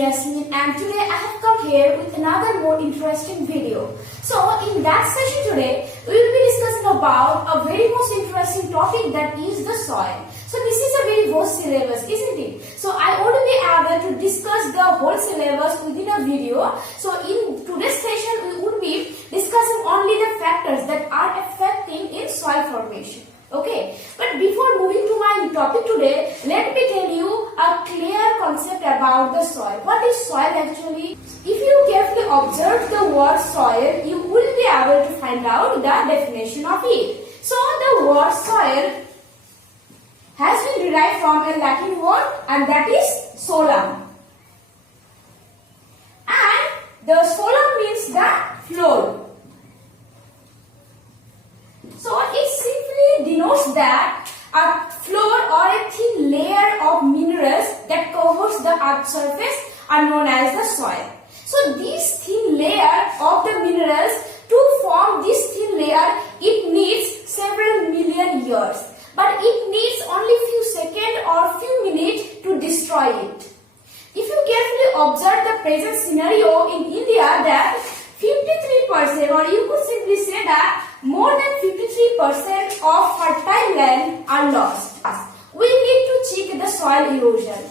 Iyasmin, and today I have come here with another more interesting video. So in that session today, we will be discussing about a very most interesting topic, that is the soil. So this is a very vast syllabus, isn't it? So I want to be able to discuss the whole syllabus within a video. So in today's session, we would be discussing only the factors that are affecting in soil formation. Okay, but before moving to my topic today, let me tell you a clear concept about the soil. What is soil actually? If you carefully observe the word soil, you will be able to find out the definition of it. So the word soil has been derived from a Latin word, and that is solum. And the solum means the floor. So it simply denotes that a floor or a thin layer of minerals that covers the earth's surface are known as the soil. So this thin layer of the minerals, to form this thin layer, it needs several million years. But it needs only few seconds or few minutes to destroy it. If you carefully observe the present scenario in India, that 53%, or you could simply say that more than 53% of fertile land are lost. We need to check the soil erosion.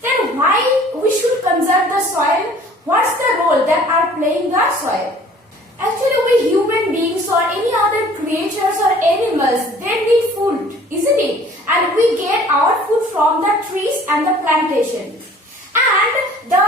Then why we should conserve the soil? What's the role that are playing the soil? Actually, we human beings or any other creatures or animals, they need food, isn't it? And we get our food from the trees and the plantation. And the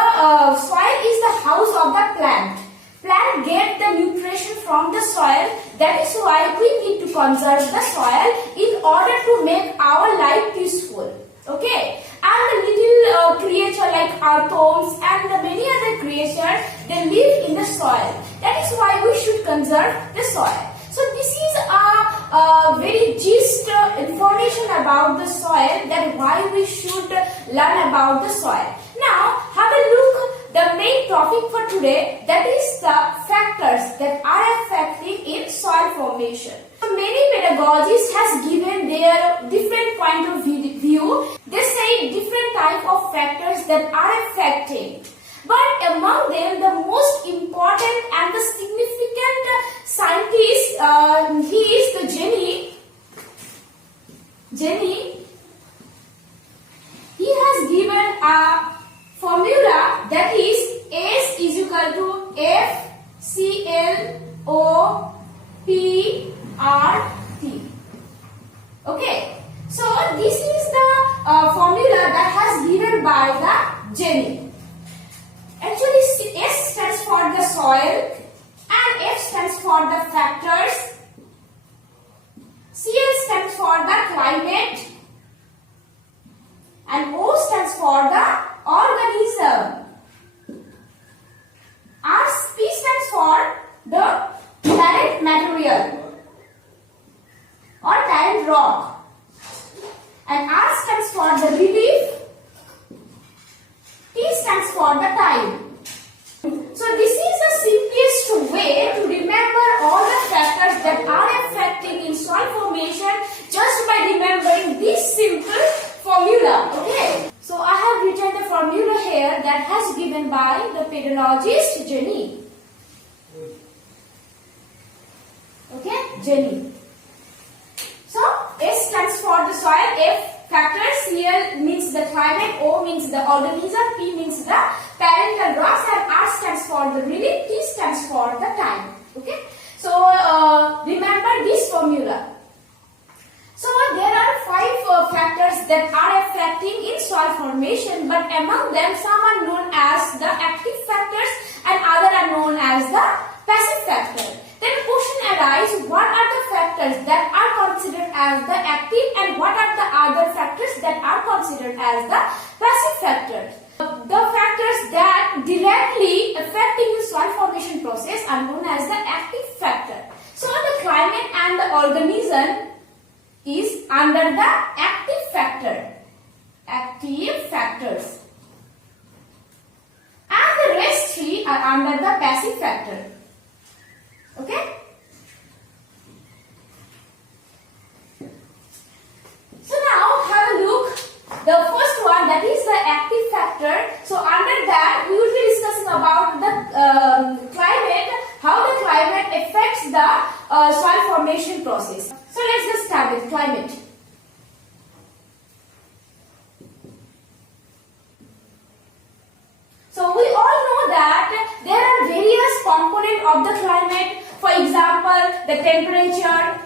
soil is the house of the plant. Plant get the nutrition from the soil. That is why we need to conserve the soil in order to make our life peaceful. Okay? And the little creature like earthworms and the many other creatures, they live in the soil. That is why we should conserve the soil. So this is a very gist information about the soil, that why we should learn about the soil. Now have a look the main topic for today, that is the factors that are affecting in soil formation. So many pedagogists has given their different point of view. They say different type of factors that are affecting. But among them, the most important and the significant scientist, he is the Jenny. He has given a formula, that is S is equal to FClOPRT. Okay, so this is the formula that has given by the Jenny. Actually, S stands for the soil and F stands for the factors. Cl stands for the climate and O stands for the organism. P stands for the parent material or parent rock, and R stands for the relief. T stands for the time. So this is the simplest way to remember all the factors that are affecting in soil formation, just by remembering this simple formula. Okay. So I have written the formula here that has given by the pedologist Jenny. Okay, Jenny. So S stands for the soil, F factors, Cl means the climate, O means the organism, P means the parental rocks, and R stands for the relief, T stands for the time. Okay. So remember this formula. So there are 5 factors that are affecting in soil formation, but among them some are known as the active factors and other are known as the passive factors. Then question arises, what are the factors that are considered as the active and what are the other factors that are considered as the passive factors? The factors that directly affecting the soil formation process are known as the active factor. So the climate and the organism is under the active factors, and the rest 3 are under the passive factor. Okay. So now have a look. The first one, that is the active factor. chapter. So under that we will be discussing about the climate, how the climate affects the soil formation process. So let's just start with climate. So we all know that there are various components of the climate. For example, the temperature.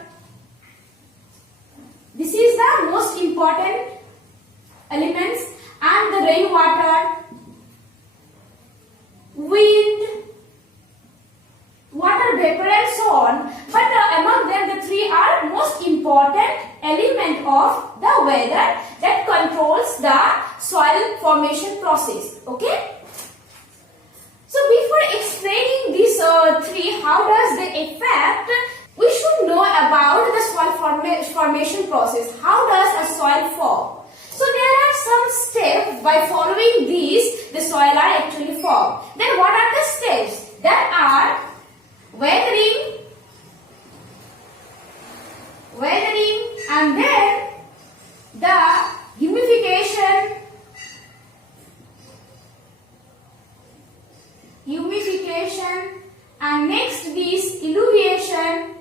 This is the most important elements, and the rainwater, wind, water vapor and so on. But among them, the three are most important element of the weather that controls the soil formation process. Okay. So before explaining these three, how does they affect, we should know about the soil formation process. How does a soil form? So there are some steps. By following these, the soil are actually formed. Then what are the steps? That are weathering, and then the humidification, and next is elevation,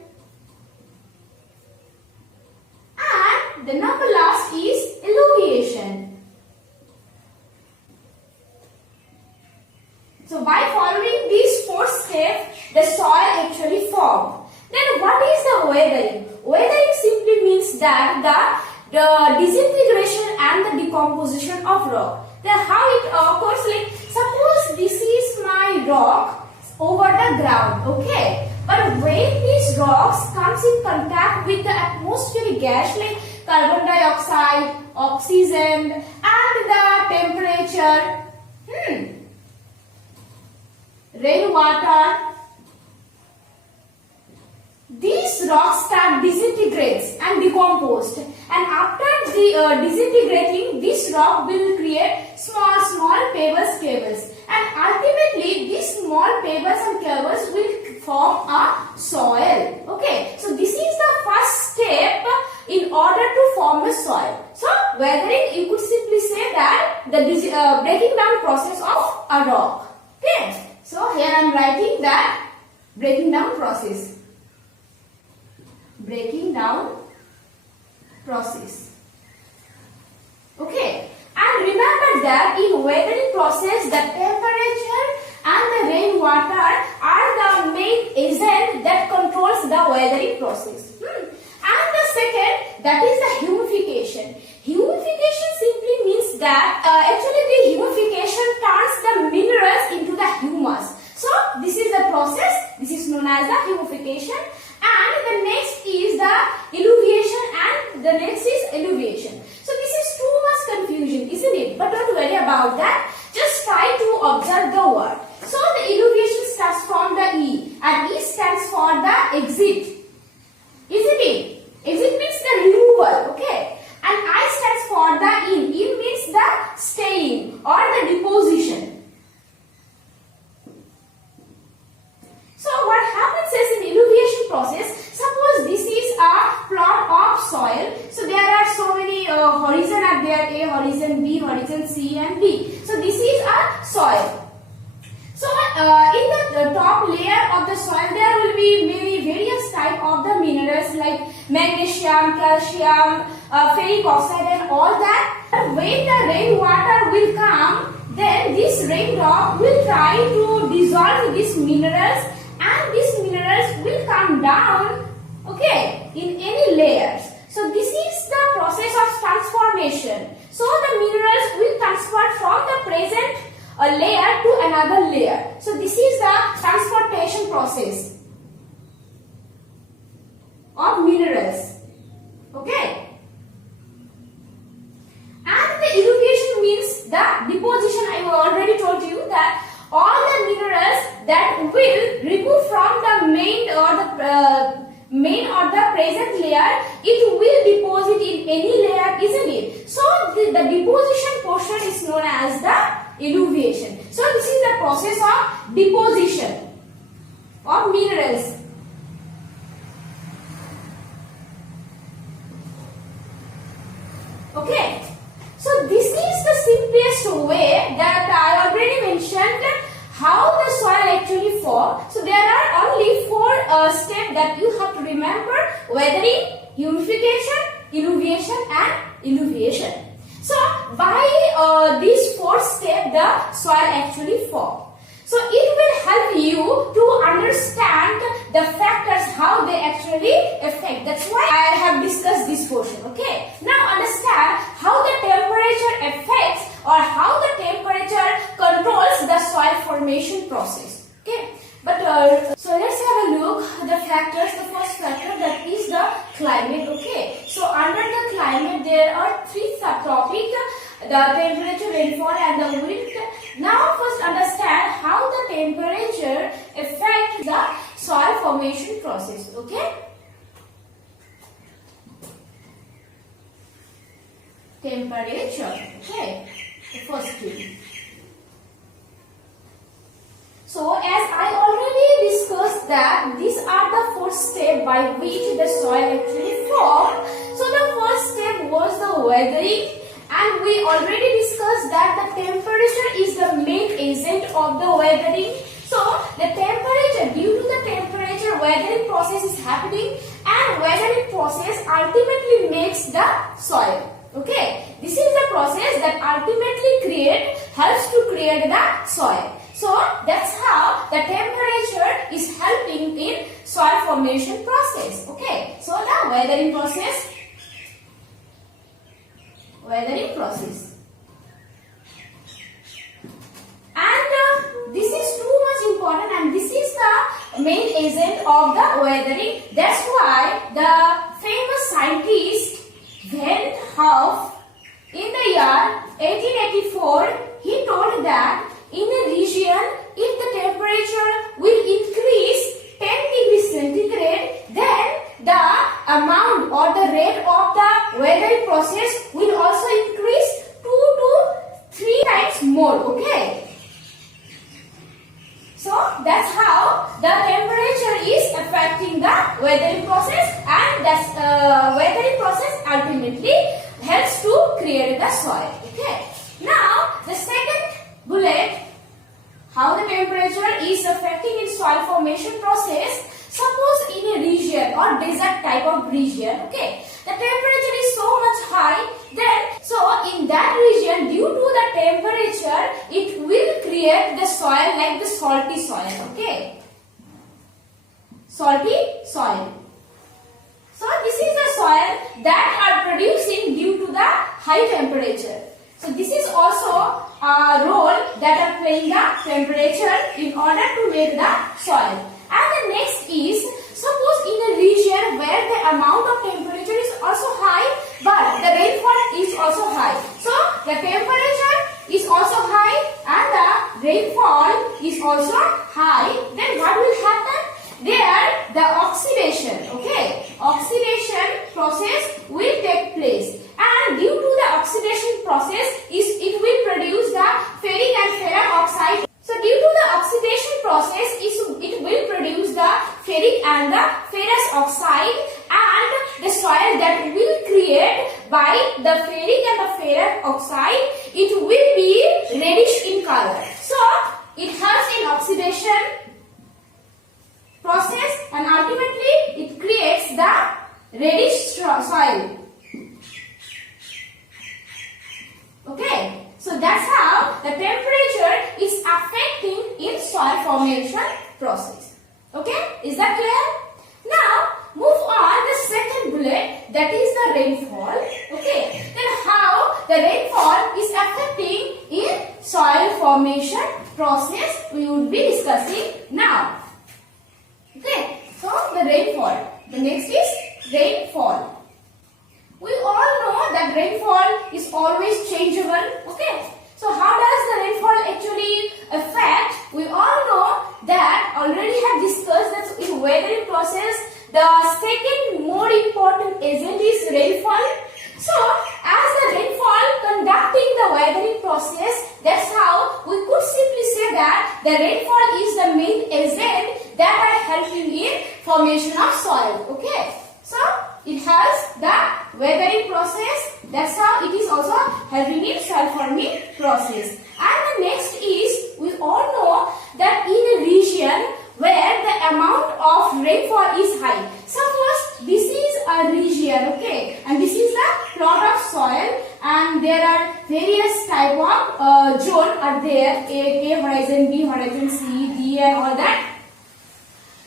and the number last is elevation. So by following these four steps, the soil actually formed. Then what is the weathering? Weathering simply means that the disintegration and the decomposition of rock. Then how it occurs, like suppose this is my rock over the ground, okay? But when these rocks comes in contact with the atmospheric gas like carbon dioxide, oxygen and the temperature, rainwater, these rocks start disintegrates and decomposed, and after the disintegrating, this rock will create small pebbles, and ultimately these small pebbles and pebbles will form a soil. Okay, so this is the first step in order to form a soil. So weathering, you could simply say that the breaking down process of a rock. Okay, so here I am writing that breaking down process. Okay, and remember that in weathering process, the temperature and the rainwater are the main agent that controls the weathering process. And the second, that is the humidification. Humidification simply means that actually the humidification turns the minerals into the humus. So this is the process. This is known as the humidification. And the next is the elevation, and the next is elevation. So this is too much confusion, isn't it? But don't worry about that. Just try to observe the word. So the elevation starts from the E, and E stands for the exit, isn't it? Exit means the removal, okay? And I stands for the in. In means the staying or the deposition. So what happens is in elevation process, suppose this is a plot of soil. So there are so many horizon are there, A, horizon B, horizon C and D. So this is a soil. So in the top layer of the soil, there will be many various type of the minerals like magnesium, calcium, ferric oxide and all that. When the rainwater will come, then this raindrop will try to dissolve these minerals, and these minerals will come down, okay, in any layers. So this is the process of transformation. So the minerals will transfer from the present layer to another layer. So this is the transportation process of minerals, okay. And the elevation means the deposition. I already told you that all the minerals that will remove from the main or the present layer, it will deposit in any layer, isn't it? So the deposition portion is known as the elevation. So this is the process of deposition of minerals. Okay. So this is the simplest way 4. So there are only 4 steps that you have to remember: weathering, humidification, eluviation and eluviation. So by these 4 steps the soil actually forms. So it will help you to understand the factors how they actually affect. That's why I have discussed this portion. Okay. Now understand how the temperature affects or how the temperature controls the soil formation process. Okay. But so let's have a look the factors. The first factor, that is the climate. Okay. So under the climate there are 3 subtopics: the temperature, rainfall and the wind. Now first understand how the temperature affects the soil formation process. Okay. Temperature. Okay. The first thing. So as I already discussed that these are the 4 steps by which the soil actually formed. So the first step was the weathering, and we already discussed that the temperature is the main agent of the weathering. So the temperature, due to the temperature, weathering process is happening, and weathering process ultimately makes the soil. Okay, this is the process that ultimately helps to create the soil. So that's how the temperature is helping in soil formation process. Okay, so the weathering process. And this is too much important, and this is the main agent of the weathering. That's why the famous scientist Van Hoff in the year 1884, he told that in a region, if the temperature will increase 10 degrees centigrade, then the amount or the rate of the weathering process will also increase 2 to 3 times more. Okay. So that's how the temperature is affecting the weathering process, and that weathering process ultimately helps to create the soil. Okay. Now the second bullet, how the temperature is affecting in soil formation process. Suppose in a region or desert type of region, okay, the temperature is so much high, then so in that region, due to the temperature, it will create the soil like the salty soil. Okay, salty soil. So this is the soil that are producing due to the high temperature. So this is also a role that are playing the temperature in order to make the soil. And the next is, suppose in a region where the amount of temperature is also high, but the rainfall is also high. So the temperature is also high and the rainfall is also high. Then what will happen? There the oxidation, okay, oxidation process will take place. And due to the oxidation process, it will produce the ferric and ferrous oxide. So due to the oxidation process, it will produce the ferric and the ferrous oxide, and the soil that will create by the ferric and the ferrous oxide, it will be reddish in color. So it helps in oxidation process, and ultimately it creates the reddish soil. Okay, so that's how the temperature is affecting in soil formation process. Okay, is that clear? Now move on the second bullet, that is the rainfall. Okay, then how the rainfall is affecting in soil formation process we would be discussing now. Okay, so the rainfall. The next is rainfall. We all know that rainfall is always changeable. Okay, so how does the rainfall actually affect? We all know that already have discussed that in weathering process the second more important agent is rainfall. So as the rainfall conducting the weathering process, that's how we could simply say that the rainfall is the main agent that are helping in formation of soil. Okay, so it has the weathering process, that's how it is also helping in soil forming process. And the next is, we all know that in a region rainfall is high. Suppose this is a region, okay, and this is the plot of soil, and there are various type of zone are there, A horizon, B horizon, C, D, and all that.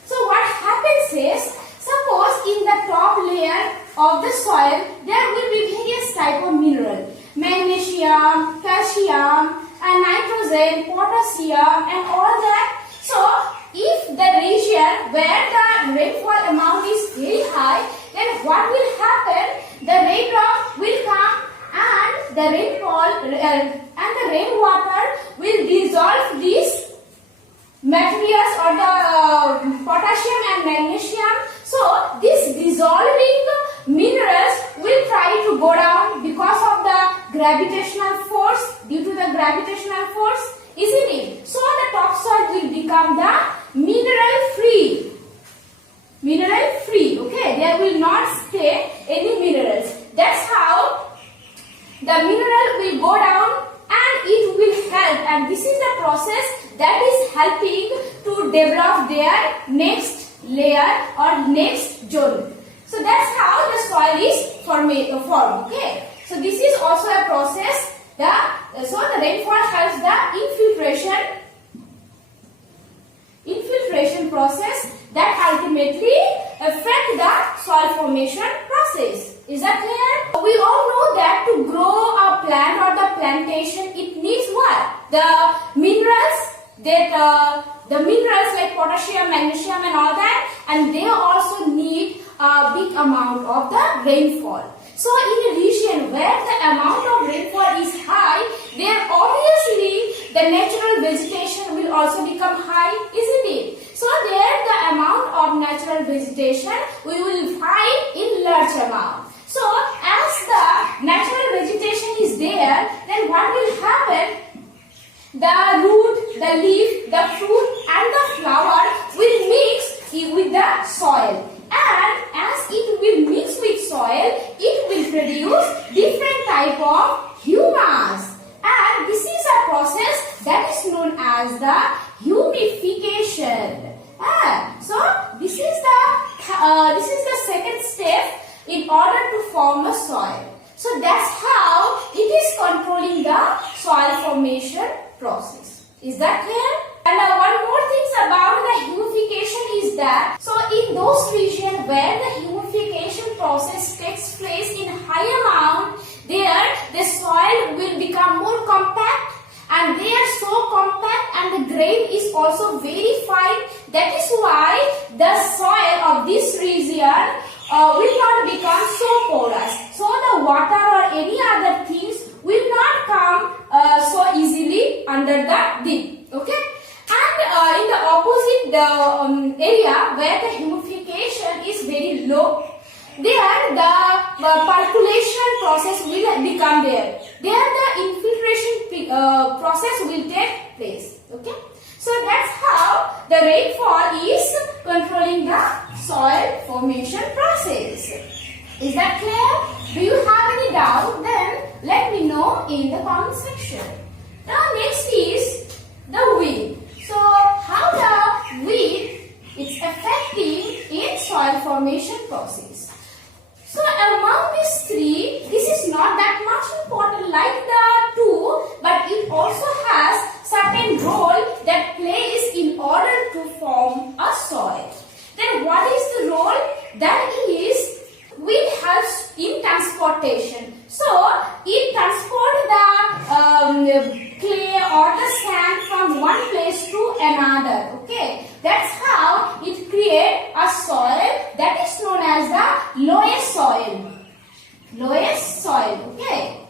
So what happens is, suppose in the top layer of the soil there will be various type of mineral, magnesium, calcium, and nitrogen, potassium, and all that. So if the region where the rainfall amount is very high, then what will happen? The raindrop will come and the rainfall and the rainwater will dissolve these materials or the potassium and magnesium. So this dissolving minerals will try to go down because of the gravitational force, due to the gravitational force, isn't it? So the topsoil will become the mineral free, okay, there will not stay any minerals. That's how the mineral will go down and it will help, and this is the process that is helping to develop their next layer or next zone. So that's how the soil is formed, okay. So this is also a process. So the rainfall helps the infiltration process that ultimately affect the soil formation process. Is that clear? We all know that to grow a plant or the plantation, it needs what? The minerals the minerals like potassium, magnesium, and all that, and they also need a big amount of the rainfall. So in a region where the amount of rainfall is high, there obviously the natural vegetation will also become high, isn't it? So there the amount of natural vegetation we will find in large amount. So as the natural vegetation is there, then what will happen? The root, the leaf, the fruit, and the flower will mix with the soil. And as it will mix with soil, it will produce different type of humus. And this is a process that is known as the humification. So this is the second step in order to form a soil. So that's how it is controlling the soil formation process. Is that clear? And one more thing about the humification is that, so in those regions where the humification process takes place in high amount, there the soil will become more compact, and they are so compact and the grain is also very fine. That is why the soil of this region will not become so porous. So the water or any other things will not come so easily under the dip. Okay. And in the opposite area where the humification is very low, there the percolation process will become there. There the infiltration process will take place. Okay. So that's how the rainfall is controlling the soil formation process. Is that clear? Do you have any doubt? Then let me know in the comment section. Now next is the wind. So how the wind is affecting in soil formation process. So among these three, this is not that much important like the two, but it also has certain role that plays in order to form a soil. Then what is the role? That is, wind helps in transportation. So it transports the clay or the sand from one place to another. Okay, that's how it creates a soil that is known as the lowest soil. Lowest soil. Okay.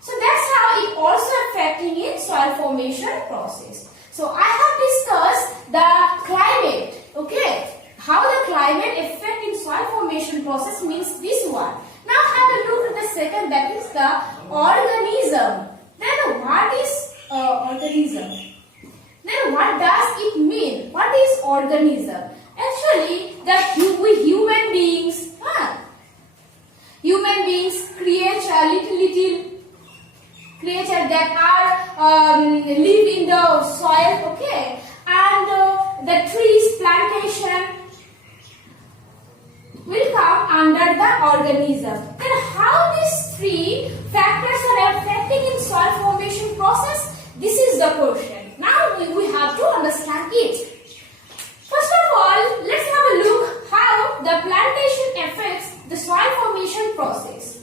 So that's how it also affecting in soil formation process. So I have discussed the climate. Okay. How the climate affect in soil formation process means this one. Now have a look at the second, that is the organism. Then what is organism? Then what does it mean? What is organism? Actually, we human beings, create little creature that are live in the soil, okay, and the trees, plantation, will come under the organism. Then how these three factors are affecting in soil formation process? This is the question. Now we have to understand it. First of all, let's have a look how the plantation affects the soil formation process.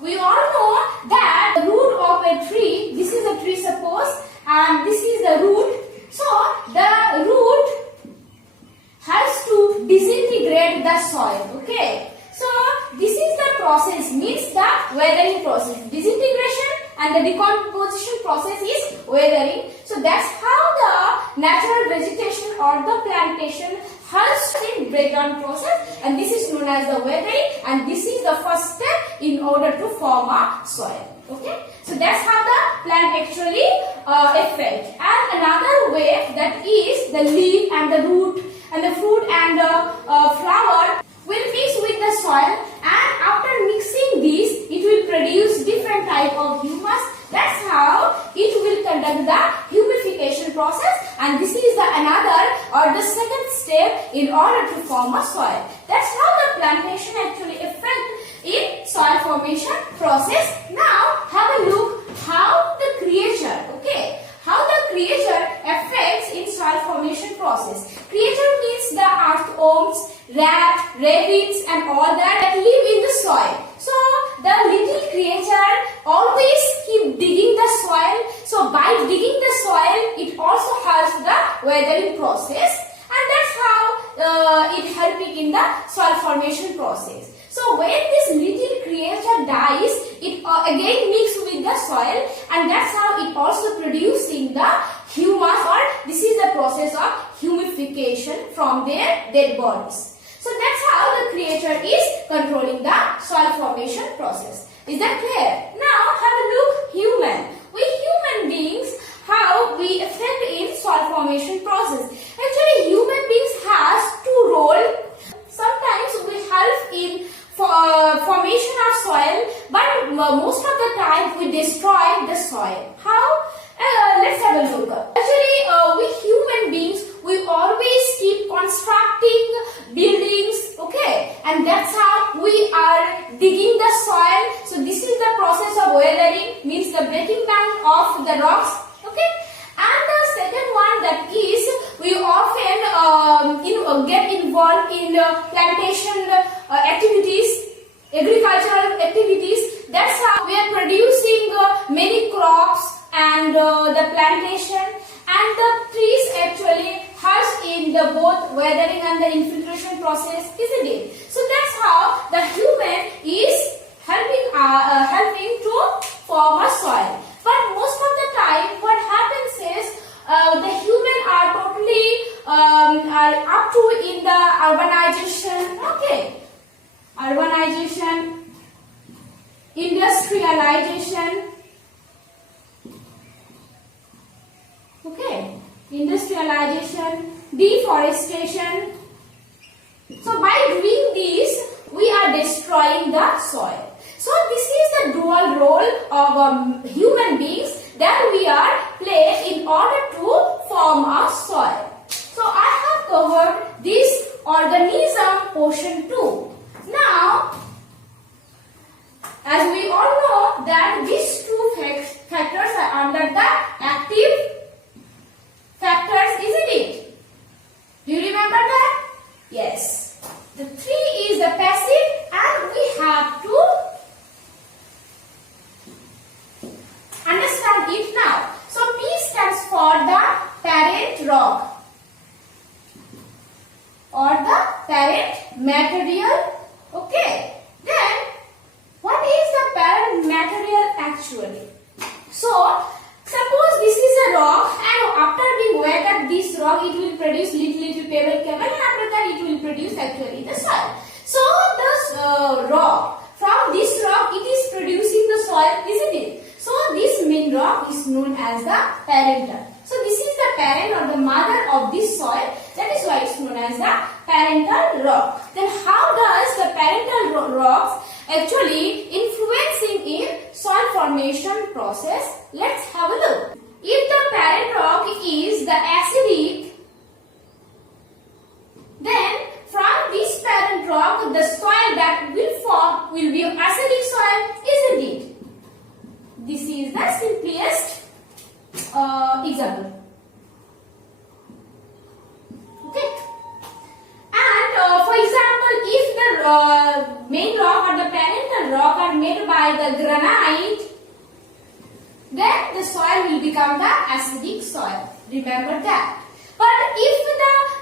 We all know that the root of a tree, this is a tree suppose, and this is the root. So the root has to disintegrate the soil. Okay. So this is the process, means the weathering process. Disintegration and the decomposition process is weathering. So that's how the natural vegetation or the plantation helps in breakdown process, and this is known as the weathering, and this is the first step in order to form a soil. Okay, so that's how the plant actually affect. And another way, that is the leaf and the root and the fruit and the flower will mix with the soil, and after mixing these, it will produce different type of humus. That's how it will conduct the humification process, and this is the another or the second step in order to form a soil. That's how the plantation actually affect in soil formation process. Now have a look how the creature, okay, how the creature affects in soil formation process. Creature means the earthworms, rat, rabbits and all that live in the soil. So the little creature always keep digging the soil. So by digging the soil, it also helps the weathering process, and that's how it helping in the soil formation process. So when this little creature dies, it again mix with the soil, and that's how it also producing the humus, or this is the process of humification from their dead bodies. So that's how the creature is controlling the soil formation process. Is that clear? Now have a look human. We human beings, how we affect in soil formation process. Actually human beings has two roles. Sometimes we help in formation of soil, but most of the time we destroy the soil. How? Let's have a look. Actually we human beings, we always keep constructing buildings, okay, and that's how we are digging the soil. So this is the process of weathering, means the breaking down of the rocks, okay. And the second one, that is we often get involved in plantation activities, agricultural activities. That's how we are producing many crops and the plantation, and the trees actually helps in the both weathering and the infiltration process, isn't it? So that's how the human is helping to form a soil. But most of the time what happens is the human are totally are up to in the urbanization, okay, urbanization, industrialization, okay, industrialization, deforestation. So by doing this, we are destroying the soil. So this is the dual role of human beings that we are play in order to form a soil. So I have covered this organism portion too. Now, as we all know that these two factors are under the active factors, isn't it? Do you remember that? Yes. The 3 is the passive, and we have to understand it now. So P stands for the parent rock or the parent material. Okay. Then what is the parent material actually? So suppose this is a rock, and after being wet at this rock, it will produce little pebble, and after that it will produce actually the soil. So this rock, from this rock it is producing the soil, isn't it? So this main rock is known as the parental. So this is the parent or the mother of this soil. That is why it's known as the parental rock. Then how does the parental rocks actually influencing in soil formation process? Let's have a look. If the parent rock is the acidic, then from this parent rock the soil example. Okay. And for example, if the main rock or the parental rock are made by the granite, then the soil will become the acidic soil. Remember that. But if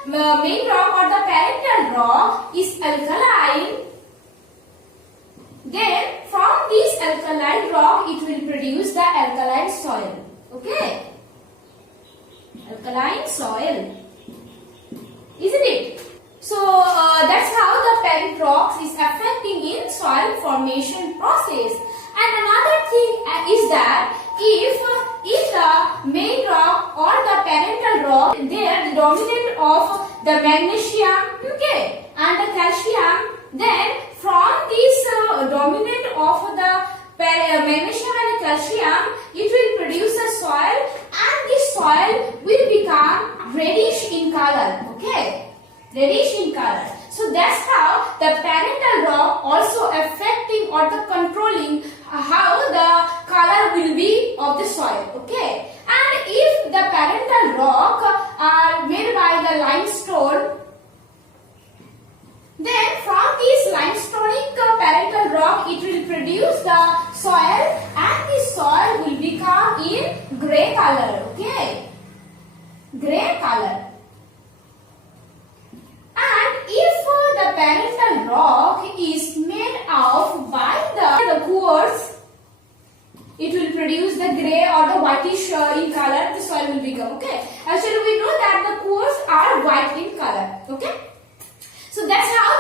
the main rock or the parental rock is alkaline, then from this alkaline rock it will produce the alkaline soil. Okay? Alkaline soil. Isn't it? So that's how the parent rocks is affecting in soil formation process. And another thing is that if the main rock or the parental rock, they are the dominant of the magnesium, okay, and the calcium, then from this dominant of the magnesium and the calcium, it will produce a soil, and this soil will become reddish in color, okay, reddish in color. So that's how the parental rock also affecting or the controlling how the color will be of the soil, okay. And if the parental rock are made by the limestone, then from this limestonic parental rock it will produce the soil, and this soil will become in grey color, okay, grey color. And if the parental rock is made of by the quartz, it will produce the grey or the whitish in color, the soil will become, okay. Actually we know that the quartz are white in color, okay. So that's how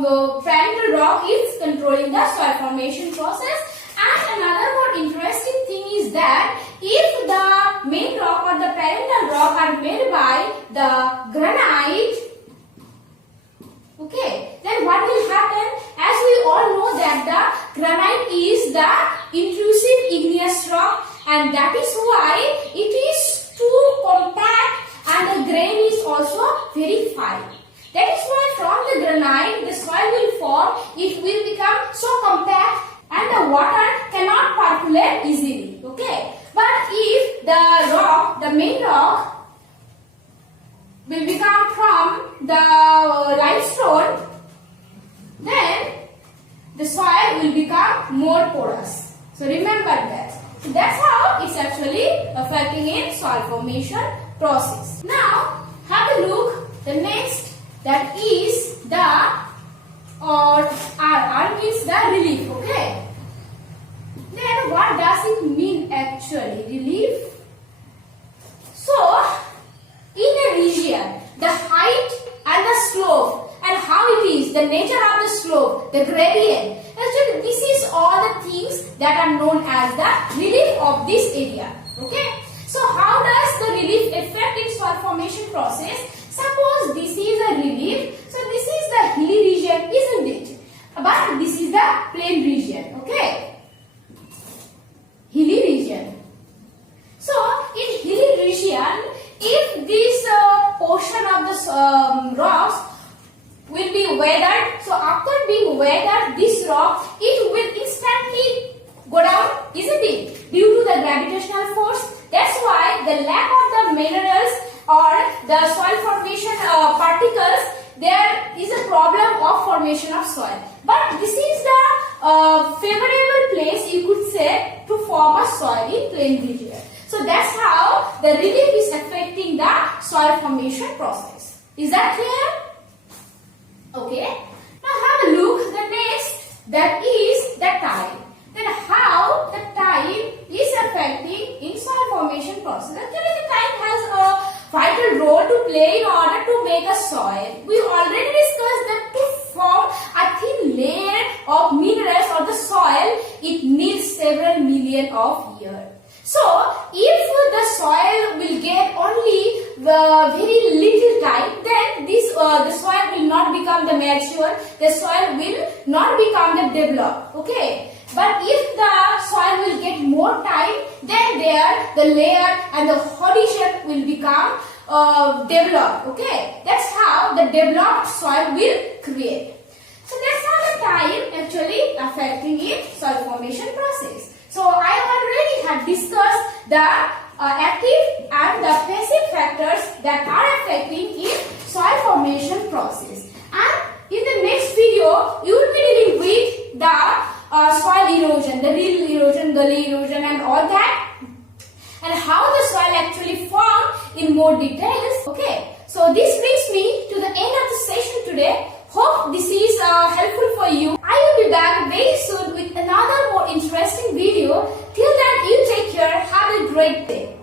the parental rock is controlling the soil formation process. And another more interesting thing is that if the main rock or the parental rock are made by the granite, okay, then what will happen? As we all know that the granite is the intrusive igneous rock, and that is why it is too compact and the grain is also very fine. That is why from the granite the soil will form, it will become so compact and the water cannot percolate easily, okay. But if the rock, the main rock will become from the limestone, then the soil will become more porous. So remember that. So that's how it's actually affecting in soil formation process. Now have a look the next, that is the R means the relief, okay. Then what does it mean actually, relief? So in a region, the height and the slope and how it is, the nature of the slope, the gradient, actually this is all the things that are known as the relief of this area, okay. So how does the relief affect in soil formation process? Suppose this is a relief, so this is the hilly region, isn't it? But this is the plain region, okay, hilly region. So in hilly region, if this portion of the rocks will be weathered, so after being weathered, this rock, it will instantly go down, isn't it? Due to the gravitational force. That's why the lack of the minerals or the soil formation particles, there is a problem of formation of soil. But this is the favorable place, you could say, to form a soil in plain region. So that's how the relief is affecting the soil formation process. Is that clear? Okay. Now have a look the next, that is the time. Then how the time is affecting in soil formation process. Actually the time has a vital role to play in order to make a soil. We already discussed that to form a thin layer of minerals or the soil, it needs several million of years. So if the soil will get only the very little time, then this the soil will not become the mature, the soil will not become the developed, okay. But if the soil will get more time, then there the layer and the horizon will become developed, okay. That's how the developed soil will create. So that's how the time actually affecting in soil formation process. So I already had discussed the active and the passive factors that are affecting in soil formation process. And in the next video, you will be dealing with the soil erosion, the real erosion, gully erosion and all that, and how the soil actually formed in more details. Okay, so this brings me to the end of the session today. Hope this is helpful for you. I will be back very soon with another more interesting video. Till then, you take care. Have a great day.